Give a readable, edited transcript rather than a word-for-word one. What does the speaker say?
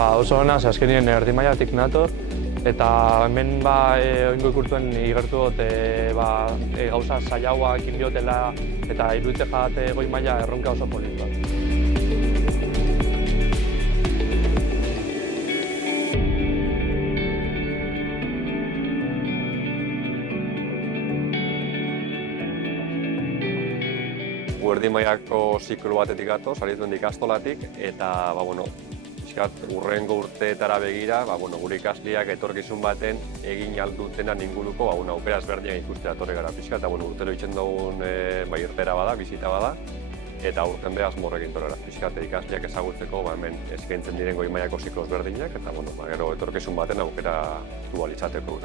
Oso ona, azkenien erdi mailatik nator, eta hemen oingo ikurtuen igertu dut gauza zailauak inbiotela eta iruditze jate goi maila erronka oso polit bat. Erdi mailako ziklo batetik gatoz, aritzen ikastolatik, eta urrengo urteetara begira, gure ikasleak etorkizun baten egin aldutena inguruko aukera ezberdinak ikustea etorri gara pixka, eta urtero itzen dugun irtera bada, bizita bada, eta urten behaz morrekin torera pixka, eta ikasleak ezagutzeko hemen eskaintzen diren goi mailako ziklo ezberdinak, eta gero etorkizun baten aukera dualitzateko.